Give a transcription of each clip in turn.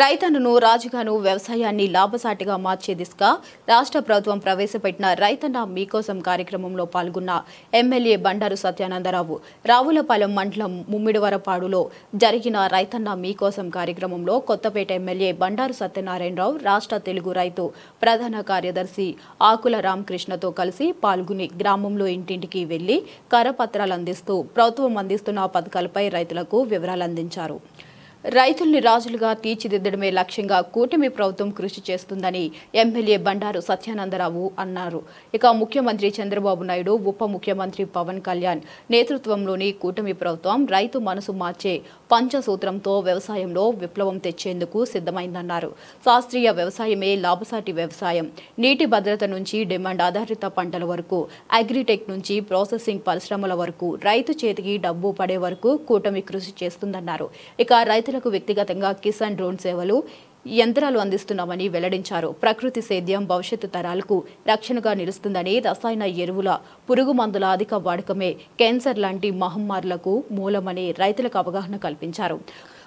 రైతన్నను రాజుగాను వ్యవసాయాన్ని లాభసాటిగా మార్చే దిశగా రాష్ట్ర ప్రభుత్వం ప్రవేశపెట్టిన రైతన్న మీకోసం కార్యక్రమంలో పాల్గొన్న ఎమ్మెల్యే బండారు సత్యానందరావు రావులపాలెం మండలం ముమ్మిడివరపాడులో జరిగిన రైతన్న మీకోసం కార్యక్రమంలో కొత్తపేట ఎమ్మెల్యే బండారు సత్యనారాయణరావు రాష్ట్ర తెలుగు రైతు ప్రధాన కార్యదర్శి ఆకుల రామకృష్ణతో కలిసి పాల్గొని గ్రామంలో ఇంటింటికి వెళ్లి కరపత్రాలు అందిస్తూ ప్రభుత్వం అందిస్తున్న పథకాలపై రైతులకు వివరాలు అందించారు. రైతుల్ని రాజులుగా తీర్చిదిద్దడమే లక్ష్యంగా కూటమి ప్రభుత్వం కృషి చేస్తుందని ఎమ్మెల్యే బండారు సత్యానందరావు అన్నారు. ఇక ముఖ్యమంత్రి చంద్రబాబు నాయుడు, ఉప ముఖ్యమంత్రి పవన్ కళ్యాణ్ నేతృత్వంలోని కూటమి ప్రభుత్వం రైతు మనసు మార్చే పంచసూత్రంతో వ్యవసాయంలో విప్లవం తెచ్చేందుకు సిద్ధమైందన్నారు. శాస్త్రీయ వ్యవసాయమే లాభసాటి వ్యవసాయం. నీటి భద్రత నుంచి డిమాండ్ ఆధారిత పంటల వరకు, అగ్రిటెక్ నుంచి ప్రాసెసింగ్ పరిశ్రమల వరకు, రైతు చేతికి డబ్బు పడే వరకు కూటమి కృషి చేస్తుందన్నారు. ఇక రైతులకు వ్యక్తిగతంగా కిసాన్ డ్రోన్ సేవలు, యంత్రాలు అందిస్తున్నామని వెల్లడించారు. ప్రకృతి సేద్యం భవిష్యత్తు తరాలకు రక్షణగా నిలుస్తుందని, రసాయన ఎరువుల, పురుగు మందుల అధిక వాడకమే క్యాన్సర్ లాంటి మహమ్మారులకు మూలమని రైతులకు అవగాహన కల్పించారు.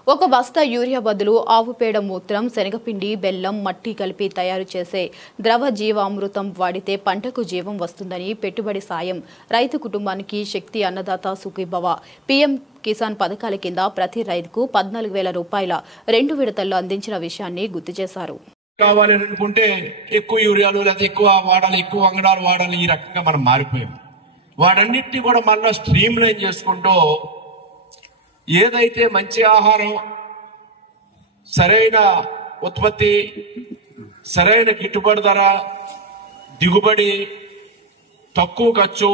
ఒక బస్తా యూరియా బదులు ఆవు పేడ, మూత్రం, శనగపిండి, బెల్లం, మట్టి కలిపి తయారు చేసే ద్రవ జీవామృతం వాడితే పంటకు జీవం వస్తుందని, పెట్టుబడి సాయం రైతు కుటుంబానికి శక్తి, అన్నదాత సుఖీభవ, పీఎం కిసాన్ పథకాల కింద ప్రతి రైతుకు 14,000 రూపాయల 2 విడతల్లో అందించిన విషయాన్ని గుర్తు చేశారు. కావాలని అనుకుంటే ఎక్కువ యూరియాలు లేదా ఎక్కువ వాడాలి, ఎక్కువ అంగడాలు వాడాలి, ఈ రకంగా మనం మారిపోయాం. వాటన్నిటిని కూడా మళ్ళీ స్ట్రీమ్ లైన్ చేసుకుంటూ ఏదైతే మంచి ఆహారం, సరైన ఉత్పత్తి, సరైన గిట్టుబడి ధర, దిగుబడి, తక్కువ ఖర్చు,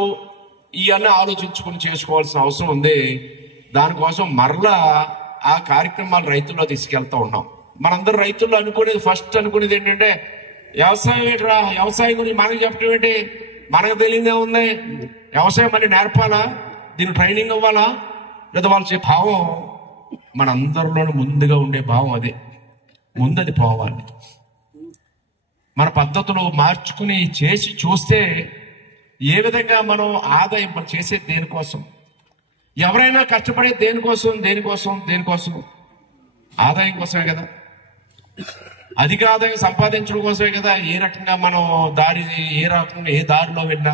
ఇవన్నీ ఆలోచించుకుని చేసుకోవాల్సిన అవసరం ఉంది. దానికోసం మరలా ఆ కార్యక్రమాలు రైతుల్లో తీసుకెళ్తా ఉన్నాం. మనందరూ రైతుల్లో ఫస్ట్ అనుకునేది ఏంటంటే వ్యవసాయం ఏంట్రా, వ్యవసాయం గురించి మనకు చెప్పడం ఏంటి, మనకు తెలియదే ఉంది, వ్యవసాయం మళ్ళీ నేర్పాలా, దీనికి ట్రైనింగ్ ఇవ్వాలా, లేదా వాళ్ళు చెప్పే భావం మనందరిలోనూ ముందుగా ఉండే భావం అదే. ముందది పోవాలి. మన పద్ధతులు మార్చుకుని చేసి చూస్తే ఏ విధంగా మనం ఆదాయం మనం చేసేది దేనికోసం, ఎవరైనా కష్టపడేది దేనికోసం ఆదాయం కోసమే కదా, అధిక ఆదాయం సంపాదించడం కోసమే కదా. ఏ రకంగా మనం ఏ దారిలో వెళ్ళినా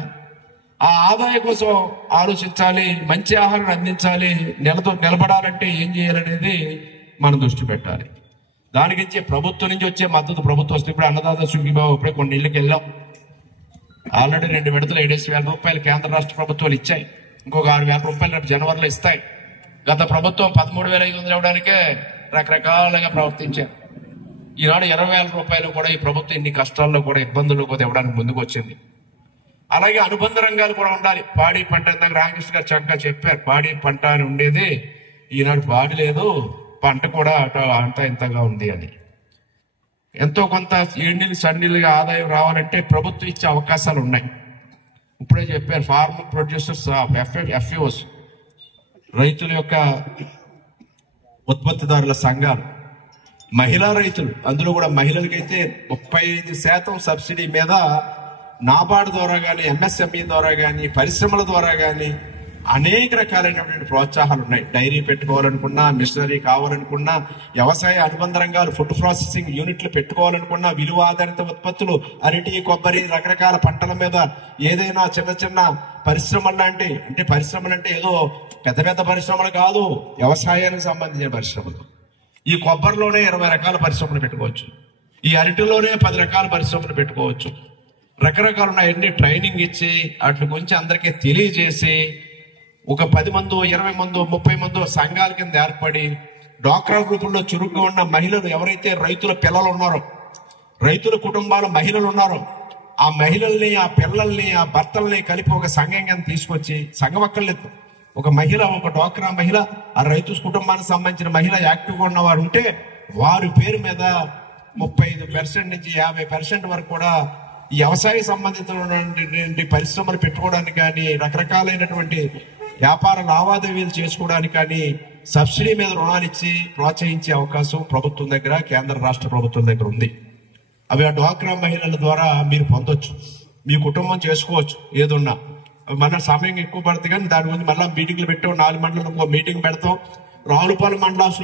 ఆ ఆదాయం కోసం ఆలోచించాలి. మంచి ఆహారం అందించాలి. నిలబడాలంటే ఏం చేయాలనేది మనం దృష్టి పెట్టాలి. దానికి ప్రభుత్వం నుంచి వచ్చే మద్దతు, ప్రభుత్వం వస్తే ఇప్పుడు అన్నదాత సుఖీభావ ఇప్పుడే కొన్ని ఇళ్ళకి వెళ్ళాం. ఆల్రెడీ 2 విడతలు 7,000 రూపాయలు కేంద్ర రాష్ట్ర ప్రభుత్వాలు ఇచ్చాయి. ఇంకొక 6,000 రూపాయలు జనవరిలో ఇస్తాయి. గత ప్రభుత్వం 13,500 ఇవ్వడానికే రకరకాలుగా ప్రవర్తించారు. ఈనాడు 20,000 రూపాయలు కూడా ఈ ప్రభుత్వం ఇన్ని కష్టాల్లో కూడా ఇబ్బందుల్లో కూడా ఇవ్వడానికి ముందుకు వచ్చింది. అలాగే అనుబంధ రంగాలు కూడా ఉండాలి. పాడి పంట, ఇందాక రామకృష్ణ గారు చక్కగా చెప్పారు. పాడి పంట అని ఉండేది, ఈనాడు పాడి లేదు, పంట కూడా అంత ఇంతగా ఉంది అని. ఎంతో కొంత ఎండిలు సన్నీలుగా ఆదాయం రావాలంటే ప్రభుత్వం ఇచ్చే అవకాశాలు ఉన్నాయి. ఇప్పుడే చెప్పారు ఫార్మర్ ప్రొడ్యూసర్స్ ఎఫ్ఏఓస్, రైతుల యొక్క ఉత్పత్తిదారుల సంఘాలు, మహిళా రైతులు, అందులో కూడా మహిళలకైతే 35% సబ్సిడీ మీద నాబార్డు ద్వారా కానీ, ఎంఎస్ఎంఈ ద్వారా కానీ, పరిశ్రమల ద్వారా కానీ అనేక రకాలైనటువంటి ప్రోత్సాహాలు ఉన్నాయి. డైరీ పెట్టుకోవాలనుకున్నా, మిషనరీ కావాలనుకున్నా, వ్యవసాయ అనుబంధ రంగాలు, ఫుడ్ ప్రాసెసింగ్ యూనిట్లు పెట్టుకోవాలనుకున్నా, విలువ ఆధారిత ఉత్పత్తులు, అరటి, కొబ్బరి, రకరకాల పంటల మీద ఏదైనా చిన్న చిన్న పరిశ్రమలు లాంటి, అంటే పరిశ్రమలు అంటే ఏదో పెద్ద పెద్ద పరిశ్రమలు కాదు, వ్యవసాయానికి సంబంధించిన పరిశ్రమలు. ఈ కొబ్బరిలోనే 20 రకాల పరిశ్రమలు పెట్టుకోవచ్చు. ఈ అరటిలోనే 10 రకాల పరిశ్రమలు పెట్టుకోవచ్చు. రకరకాలు ఉన్నాయి. ట్రైనింగ్ ఇచ్చి వాటి గురించి అందరికీ తెలియజేసి ఒక 10 మందో, 20 మందో, 30 మందో సంఘాల కింద ఏర్పడి డ్వాక్రా గ్రూపుల్లో చురుగ్గా ఉన్న మహిళలు, ఎవరైతే రైతుల పిల్లలు ఉన్నారో, రైతుల కుటుంబాల మహిళలు ఉన్నారో, ఆ మహిళల్ని, ఆ పిల్లల్ని, ఆ భర్తల్ని కలిపి ఒక సంఘం కింద తీసుకొచ్చి, సంఘం అక్కర్లేదు, ఒక మహిళ, ఒక డ్వాక్రా మహిళ, ఆ రైతు కుటుంబానికి సంబంధించిన మహిళ యాక్టివ్గా ఉన్నవారు ఉంటే వారి పేరు మీద 35% నుంచి 50% వరకు కూడా ఈ వ్యవసాయ సంబంధించినటువంటి పరిశ్రమలు పెట్టుకోవడానికి కానీ, రకరకాలైనటువంటి వ్యాపార లావాదేవీలు చేసుకోవడానికి కానీ సబ్సిడీ మీద రుణాలు ఇచ్చి ప్రోత్సహించే అవకాశం ప్రభుత్వం దగ్గర, కేంద్ర రాష్ట్ర ప్రభుత్వం దగ్గర ఉంది. అవి ఆ డ్వాక్రా మహిళల ద్వారా మీరు పొందొచ్చు, మీ కుటుంబం చేసుకోవచ్చు. ఏదున్నా మన సమయం ఎక్కువ పడుతుంది కానీ దాని గురించి మళ్ళీ మీటింగ్లు పెట్టాం. 4 మండలం మీటింగ్ పెడతాం. రావులపాలెం మండలాలు